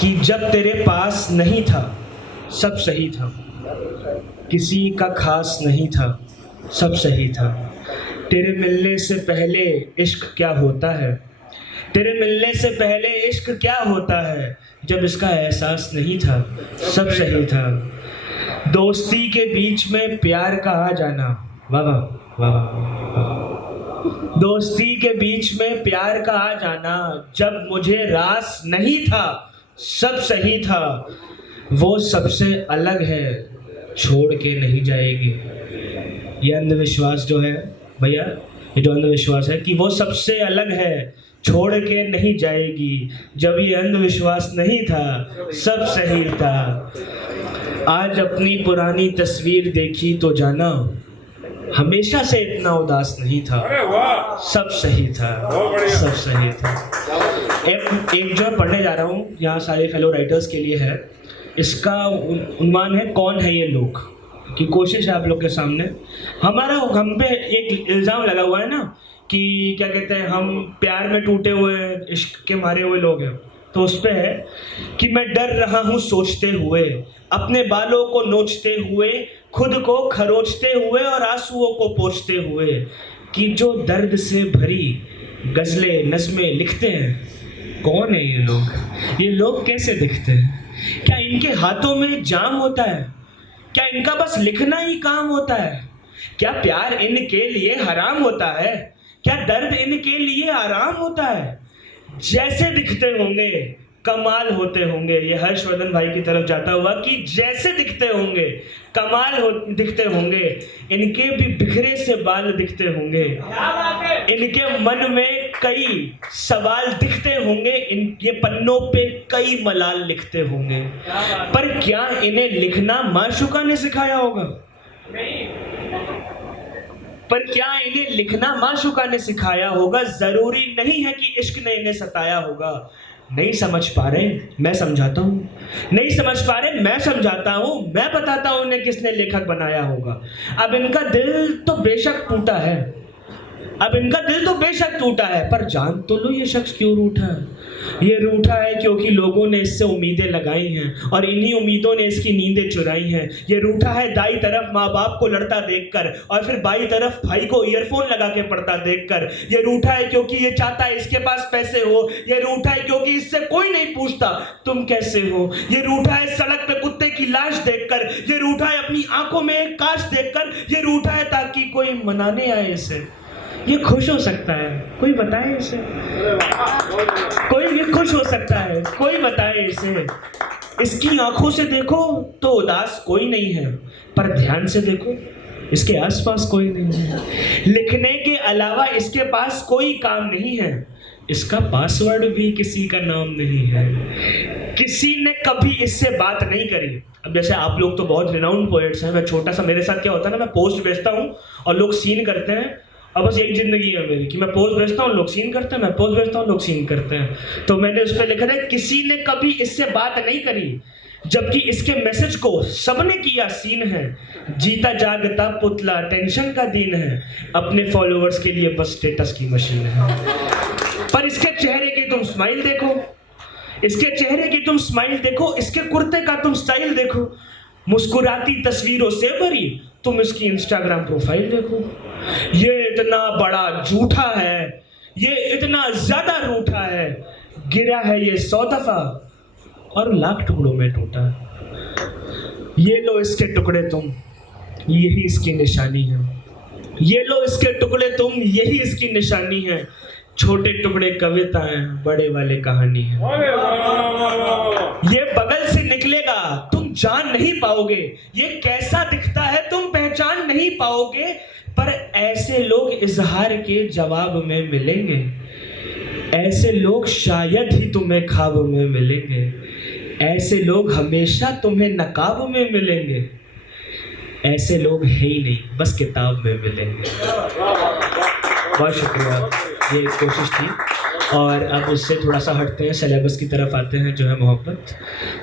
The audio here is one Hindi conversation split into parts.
कि जब तेरे पास नहीं था सब सही था, किसी का खास नहीं था सब सही था। तेरे मिलने से पहले इश्क क्या होता है, तेरे मिलने से पहले इश्क क्या होता है, जब इसका एहसास नहीं था सब सही था। दोस्ती के बीच में प्यार का आ जाना, वाह वाह वाह वाह। दोस्ती के बीच में प्यार का आ जाना, जब मुझे रास नहीं था सब सही था। वो सबसे अलग है, छोड़ के नहीं जाएगी। ये अंधविश्वास जो है भैया, ये जो अंधविश्वास है कि वो सबसे अलग है, छोड़ के नहीं जाएगी। जब ये अंधविश्वास नहीं था सब सही था। आज अपनी पुरानी तस्वीर देखी तो जाना, हमेशा से इतना उदास नहीं था, सब सही था सब सही था। एक जो पढ़ने जा रहा हूँ यहाँ सारे फेलो राइटर्स के लिए है, इसका उन्वान है कौन है ये लोग, की कोशिश है आप लोग के सामने। हम पे एक इल्ज़ाम लगा हुआ है ना कि क्या कहते हैं, हम प्यार में टूटे हुए इश्क के मारे हुए लोग हैं। तो उस पे है कि मैं डर रहा हूँ सोचते हुए, अपने बालों को नोचते हुए, खुद को खरोचते हुए और आंसुओं को पोंछते हुए, कि जो दर्द से भरी गज़लें नज़्में लिखते हैं कौन है ये लोग। ये लोग कैसे दिखते हैं? क्या इनके हाथों में जाम होता है? क्या इनका बस लिखना ही काम होता है? क्या प्यार इनके लिए हराम होता है? क्या दर्द इनके लिए आराम होता है? जैसे दिखते होंगे कमाल होते होंगे। ये हर्षवर्धन भाई की तरफ जाता हुआ कि जैसे दिखते होंगे दिखते होंगे, इनके भी बिखरे से बाल दिखते होंगे, इनके मन में कई सवाल दिखते होंगे, इनके पन्नों पे कई मलाल लिखते होंगे। पर क्या इन्हें लिखना माशूका ने सिखाया होगा? पर क्या इन्हें लिखना माशूका ने सिखाया होगा? जरूरी नहीं है कि इश्क ने इन्हें सताया होगा। नहीं समझ पा रहे, मैं समझाता हूँ। नहीं समझ पा रहे, मैं समझाता हूँ। मैं बताता हूँ उन्हें किसने लेखक बनाया होगा। अब इनका दिल तो बेशक टूटा है, पर जान तो लो ये शख्स क्यों रूठा है। ये रूठा है क्योंकि लोगों ने इससे उम्मीदें लगाई हैं और इन्हीं उम्मीदों ने इसकी नींदें चुराई हैं। ये रूठा है दाई तरफ माँ बाप को लड़ता देखकर और फिर बाई तरफ भाई को ईयरफोन लगा के पढ़ता देखकर। ये रूठा है क्योंकि ये चाहता है इसके पास पैसे हो। ये रूठा है क्योंकि इससे कोई नहीं पूछता तुम कैसे हो। ये रूठा है सड़क पे कुत्ते की लाश देखकर। ये रूठा है अपनी आंखों में एक काश देखकर। ये रूठा है ताकि कोई मनाने आए इसे। ये खुश हो सकता है, कोई बताए इसे। कोई भी खुश हो सकता है, कोई बताए इसे। इसकी आंखों से देखो तो उदास कोई नहीं है, पर ध्यान से देखो इसके आसपास कोई नहीं है। लिखने के अलावा इसके पास कोई काम नहीं है, इसका पासवर्ड भी किसी का नाम नहीं है। किसी ने कभी इससे बात नहीं करी। अब जैसे आप लोग तो बहुत रिनाउंड पोएट्स हैं, मैं छोटा सा, मेरे साथ क्या होता है ना, मैं पोस्ट भेजता हूँ और लोग सीन करते हैं। अब बस एक जिंदगी है मेरी कि मैं पोस्ट भेजता हूँ, लोग सीन करते हैं, मैं पोस्ट भेजता हूँ, लोग सीन करते हैं। तो मैंने उस पर लिखा था किसी ने कभी इससे बात नहीं करी, जबकि इसके मैसेज को सबने किया सीन है। जीता जागता पुतला टेंशन का दिन है, अपने फॉलोअर्स के लिए बस स्टेटस की मशीन है। पर इसके चेहरे की तुम स्माइल देखो, इसके चेहरे की तुम स्माइल देखो, इसके कुर्ते का तुम स्टाइल देखो। मुस्कुराती तस्वीरों से भरी तुम इसकी इंस्टाग्राम प्रोफाइल देखो। ये इतना बड़ा झूठा है, ये इतना ज्यादा रूठा है, गिरा है ये 100 दफा और लाख टुकड़ों में टूटा। ये लो इसके टुकड़े तुम, यही इसकी निशानी है। ये लो इसके टुकड़े तुम, यही इसकी निशानी है। छोटे टुकड़े कविताएं, बड़े वाले कहानी है। ये बगल से निकलेगा तुम जान नहीं पाओगे, ये कैसा दिखता है तुम पहचान नहीं पाओगे। पर ऐसे लोग इजहार के जवाब में मिलेंगे, ऐसे लोग शायद ही तुम्हें ख्वाब में मिलेंगे, ऐसे लोग हमेशा तुम्हें नकाब में मिलेंगे। ऐसे लोग है ही नहीं, बस किताब में मिलेंगे। बहुत शुक्रिया, ये एक कोशिश थी। और अब उससे थोड़ा सा हटते हैं, सिलेबस की तरफ आते हैं जो है मोहब्बत।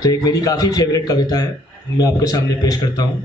तो एक मेरी काफ़ी फेवरेट कविता है, मैं आपके सामने पेश करता हूँ।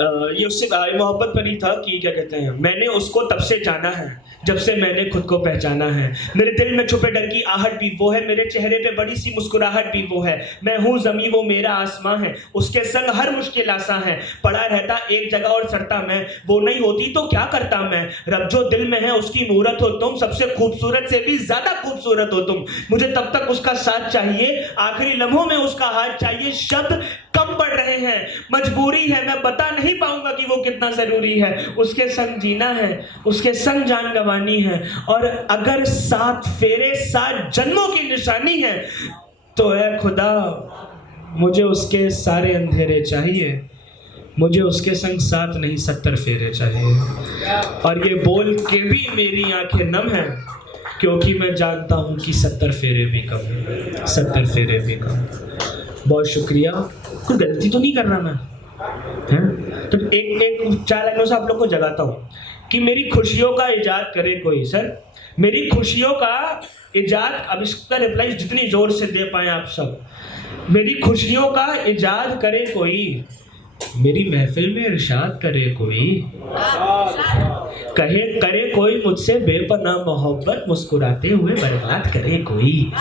ये उससे मोहब्बत पर ही था कि क्या कहते हैं, मैंने उसको तब से जाना है जब से मैंने खुद को पहचाना है। मेरे दिल में छुपे डर की आहट भी वो है, मेरे चेहरे पे बड़ी सी मुस्कुराहट भी वो है। मैं हूँ ज़मीं वो मेरा आसमां है, उसके संग हर मुश्किल आसान है। पड़ा रहता एक जगह और सड़ता मैं, वो नहीं होती तो क्या करता मैं। रब जो दिल में है उसकी मूरत हो तुम, सबसे खूबसूरत से भी ज़्यादा खूबसूरत हो तुम। मुझे तब तक उसका साथ चाहिए, आखिरी लम्हों में उसका हाथ चाहिए। शब्द कम पड़ रहे हैं, मजबूरी है, मैं बता नहीं पाऊंगा कि वो कितना जरूरी है। उसके संग जीना है, उसके संग जान गंवानी है, और अगर 7 फेरे 7 जन्मों की निशानी है तो ऐ खुदा मुझे उसके सारे अंधेरे चाहिए। मुझे उसके संग 7 नहीं 70 फेरे चाहिए। और ये बोल के भी मेरी आंखें नम हैं, क्योंकि मैं जानता हूं कि 70 फेरे भी कम है, 70 फेरे भी कम। बहुत शुक्रिया। कोई गलती तो नहीं कर रहा मैं, हैं? तो एक 4 लाइनों से आप लोग को जगाता हूँ कि मेरी खुशियों का इजाद करे कोई। सर, मेरी खुशियों का इजाद, अब इसका रिप्लाई जितनी जोर से दे पाए आप सब। मेरी खुशियों का इजाद करे कोई, मेरी महफिल में इरशाद करे कोई, कहे करे कोई मुझसे बेपनाह मोहब्बत, मुस्कुराते हुए बर्बाद करे कोई।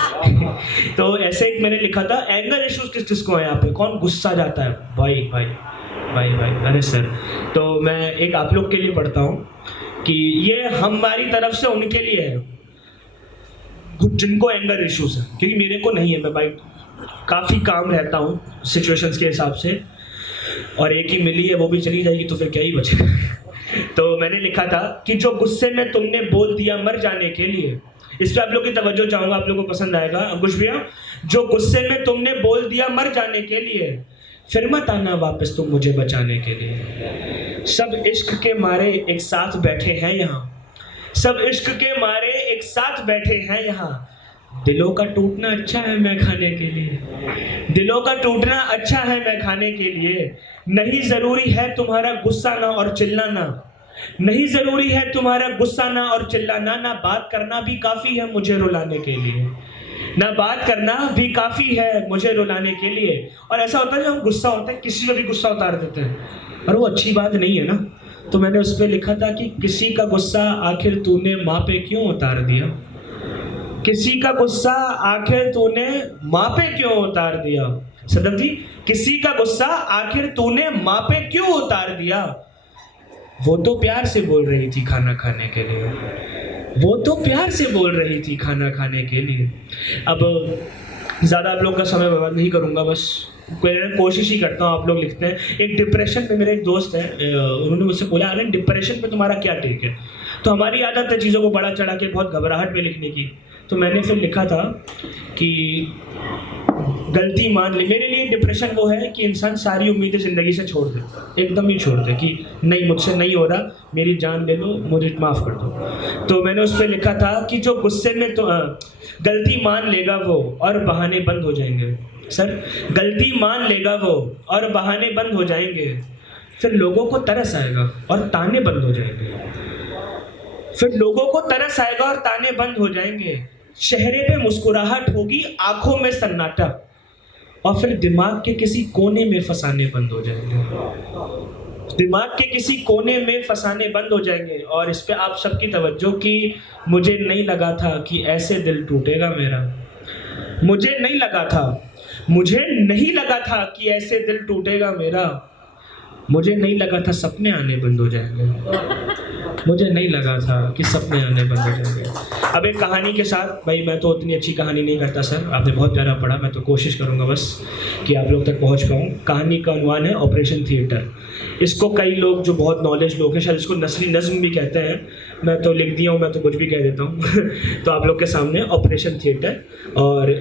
तो ऐसे एक मैंने लिखा था, एंगर इश्यूज किस किसको है यहाँ पे, कौन गुस्सा जाता है? भाई भाई भाई भाई, अरे सर। तो मैं एक आप लोग के लिए पढ़ता हूँ कि ये हमारी तरफ से उनके लिए है जिनको एंगर इश्यूज है, क्योंकि मेरे को नहीं है। मैं भाई काफ़ी काम रहता हूँ सिचुएशंस के हिसाब से, और एक ही मिली है वो भी चली जाएगी तो फिर क्या ही बचेगा। तो मैंने लिखा था कि जो गुस्से में तुमने बोल दिया मर जाने के लिए, इस पर आप लोग की तवज्जो चाहूंगा, आप लोगों को पसंद आएगा। अंकुश भैया, जो गुस्से में तुमने बोल दिया मर जाने के लिए, फिर मत आना वापस तुम मुझे बचाने के लिए। सब इश्क के मारे एक साथ बैठे हैं यहाँ, सब इश्क के मारे एक साथ बैठे हैं यहाँ। दिलों का टूटना अच्छा है मैं खाने के लिए, दिलों का टूटना अच्छा है मैं खाने के लिए। नहीं ज़रूरी है तुम्हारा गुस्सा ना और चिल्लाना, नहीं ज़रूरी है तुम्हारा गुस्सा ना और चिल्लाना। ना बात करना भी काफ़ी है मुझे रुलाने के लिए, ना बात करना भी काफ़ी है मुझे रुलाने के लिए। और ऐसा होता है जब हम गुस्सा होता है किसी का भी गुस्सा उतार देते हैं, और वो अच्छी बात नहीं है ना। तो मैंने उस पर लिखा था कि किसी का गुस्सा आखिर तूने माँ पे क्यों उतार दिया, किसी का गुस्सा आखिर तूने माँ पे क्यों उतार दिया। सदर जी, किसी का गुस्सा आखिर तूने माँ पे क्यों उतार दिया। वो तो प्यार से बोल रही थी खाना खाने के लिए, वो तो प्यार से बोल रही थी खाना खाने के लिए। अब ज़्यादा आप लोग का समय बर्बाद नहीं करूँगा, बस कोशिश ही करता हूँ। आप लोग लिखते हैं, एक डिप्रेशन पे मेरे एक दोस्त है, उन्होंने मुझसे बोला आनंद डिप्रेशन पे तुम्हारा क्या टेक है। तो हमारी आदत है चीज़ों को बड़ा चढ़ा के बहुत घबराहट में लिखने की। तो मैंने फिर लिखा था कि गलती मान ली। मेरे लिए डिप्रेशन वो है कि इंसान सारी उम्मीदें ज़िंदगी से छोड़ दे, एकदम ही छोड़ दे कि नहीं मुझसे नहीं हो रहा, मेरी जान ले लो, मुझे माफ़ कर दो। तो मैंने उस पर लिखा था कि जो गुस्से में तो गलती मान लेगा वो और बहाने बंद हो जाएंगे। सर, गलती मान लेगा वो और बहाने बंद हो जाएंगे, फिर लोगों को तरस आएगा और ताने बंद हो जाएंगे, फिर लोगों को तरस आएगा और ताने बंद हो जाएंगे। चेहरे पे मुस्कुराहट होगी, आंखों में सन्नाटा, और फिर दिमाग के किसी कोने में फंसाने बंद हो जाएंगे, दिमाग के किसी कोने में फंसाने बंद हो जाएंगे। और इस पे आप सबकी तवज्जो कि मुझे नहीं लगा था कि ऐसे दिल टूटेगा मेरा, मुझे नहीं लगा था, मुझे नहीं लगा था कि ऐसे दिल टूटेगा मेरा, मुझे नहीं लगा था सपने आने बंद हो जाएंगे, मुझे नहीं लगा था कि सपने आने बंद हो जाएंगे। अब एक कहानी के साथ, भाई मैं तो उतनी अच्छी कहानी नहीं करता सर, आपने बहुत प्यारा पढ़ा, मैं तो कोशिश करूंगा बस कि आप लोग तक पहुंच पाऊँ। कहानी का उन्वान है ऑपरेशन थिएटर। इसको कई लोग जो बहुत नॉलेज लोग हैं शायद इसको नस्ली नज़्म भी कहते हैं, मैं तो लिख दिया हूँ, मैं तो कुछ भी कह देता हूँ। तो आप लोग के सामने ऑपरेशन थिएटर, और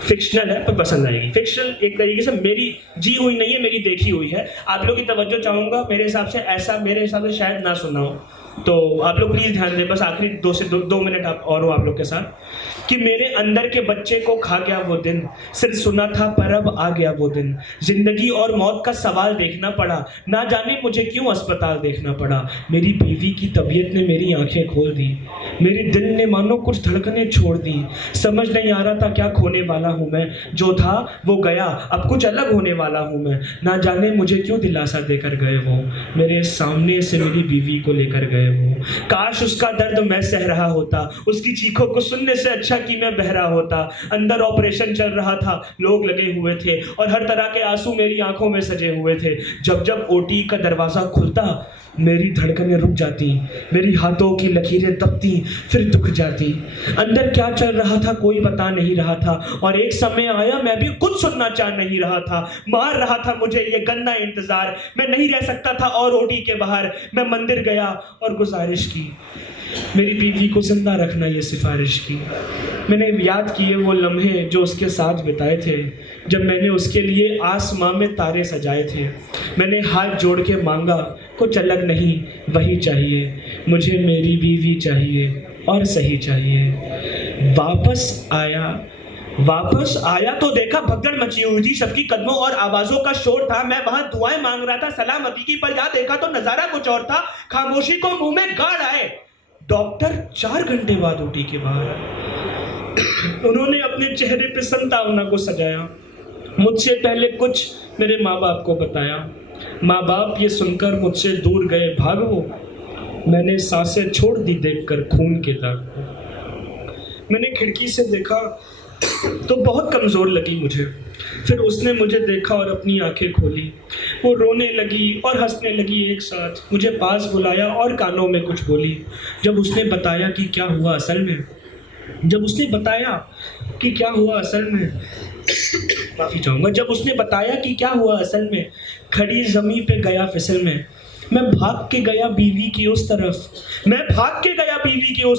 फिक्शनल है पर पसंद आएगी। फिक्शनल एक तरीके से मेरी जी हुई नहीं है, मेरी देखी हुई है। आप लोग की तवज्जो चाहूँगा, मेरे हिसाब से ऐसा मेरे हिसाब से शायद ना सुना हो, तो आप लोग प्लीज़ ध्यान दें, बस आखिरी 2 मिनट आप और हो आप लोग के साथ। कि मेरे अंदर के बच्चे को खा गया वो दिन। सिर्फ सुना था पर अब आ गया वो दिन। जिंदगी और मौत का सवाल देखना पड़ा, ना जाने मुझे क्यों अस्पताल देखना पड़ा। मेरी बीवी की तबीयत ने मेरी आंखें खोल दी, मेरे दिल ने मानो कुछ धड़कनें छोड़ दी। समझ नहीं आ रहा था क्या खोने वाला हूँ मैं, जो था वो गया, अब कुछ अलग होने वाला हूँ मैं। ना जाने मुझे क्यों दिलासा देकर गए वो, मेरे सामने से मेरी बीवी को लेकर गए वो। काश उसका दर्द मैं सह रहा होता, उसकी चीखों को सुनने से अच्छा कि मैं बहरा होता। अंदर ऑपरेशन चल रहा था, लोग लगे हुए थे और हर तरह के आंसू मेरी आंखों में सजे हुए थे। जब जब ओटी का दरवाज़ा खुलता मेरी धड़कनें रुक जाती, मेरी हाथों की लकीरें तपती, फिर दुख जाती। अंदर क्या चल रहा था कोई बता नहीं रहा था, और एक समय आया मैं भी कुछ सुनना चाह नहीं रहा था। मार रहा था मुझे ये गंदा इंतज़ार, मैं नहीं रह सकता था और ओटी के बाहर। मैं मंदिर गया और गुजारिश की, मेरी बीवी को जिंदा रखना ये सिफारिश की। मैंने याद किए वो लम्हे जो उसके साथ बिताए थे, जब मैंने उसके लिए आसमां में तारे सजाए थे। मैंने हाथ जोड़ के मांगा कुछ अलग नहीं वही चाहिए, मुझे मेरी बीवी चाहिए और सही चाहिए। वापस आया तो देखा भगदड़ मची हुई थी, सबकी कदमों और आवाज़ों का शोर था। मैं वहाँ दुआएं मांग रहा था सलामती की, पर यहाँ देखा तो नज़ारा कुछ और था। खामोशी को मुंह में गाड़ आए डॉक्टर 4 घंटे बाद ओटी के बाहर। उन्होंने अपने चेहरे पे संतावना को सजाया। मुझसे पहले कुछ मेरे माँ बाप को बताया। माँ बाप ये सुनकर मुझसे दूर गए भाग वो। मैंने सांसें छोड़ दी देखकर खून के दाग को। मैंने खिड़की से देखा तो बहुत कमज़ोर लगी मुझे। फिर उसने मुझे देखा और अपनी आंखें खोली। वो रोने लगी और हंसने लगी एक साथ। मुझे पास बुलाया और कानों में कुछ बोली। जब उसने बताया कि क्या हुआ असल में, माफ़ी चाहूँगा, जब उसने बताया कि क्या हुआ असल में, खड़ी ज़मीं पे गया फिसल में। मैं भाग के गया बीवी की उस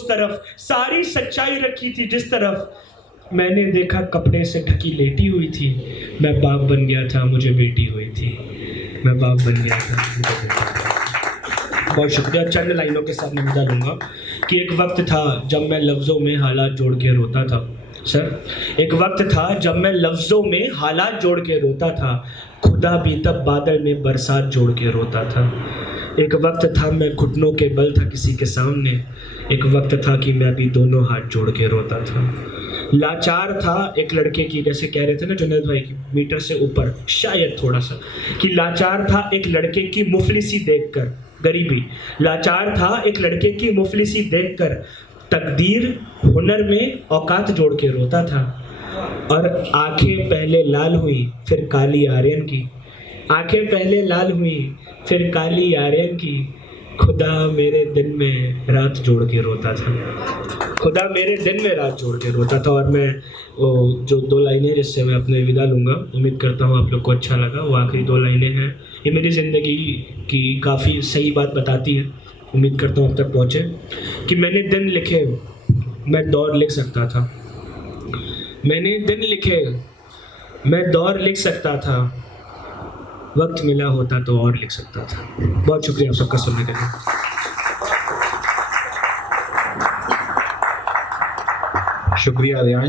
तरफ, सारी सच्चाई रखी थी जिस तरफ। मैंने देखा कपड़े से ढकी लेटी हुई थी। मैं बाप बन गया था, मुझे बेटी हुई थी। बहुत शुक्रिया। चंद लाइनों के साथ मैं बता दूंगा कि एक वक्त था जब मैं लफ्ज़ों में हालात जोड़ के रोता था। एक वक्त था जब मैं लफ्ज़ों में हालात जोड़ के रोता था। खुदा भी तब बादल में बरसात जोड़ के रोता था। एक वक्त था मैं घुटनों के बल था किसी के सामने। एक वक्त था कि मैं भी दोनों हाथ जोड़ के रोता था। लाचार था एक लड़के की, जैसे कह रहे थे ना जुनैद भाई की मीटर से ऊपर शायद थोड़ा सा, कि लाचार था एक लड़के की मुफलिसी देखकर, गरीबी। लाचार था एक लड़के की मुफलिसी देखकर। तकदीर हुनर में औकात जोड़ के रोता था। और आंखें पहले लाल हुई फिर काली आर्यन की। खुदा मेरे दिन में रात जोड़ के रोता था। और मैं वो जो 2 लाइनें जिससे मैं अपने विदा लूँगा, उम्मीद करता हूँ आप लोग को अच्छा लगा। वो आखिरी 2 लाइनें हैं, ये मेरी ज़िंदगी की काफ़ी सही बात बताती है। उम्मीद करता हूँ अब तक पहुँचे। कि मैंने दिन लिखे मैं दौर लिख सकता था, वक्त मिला होता तो और लिख सकता था। बहुत शुक्रिया आप सबका सुनने के लिए। शुक्रिया आर्यान।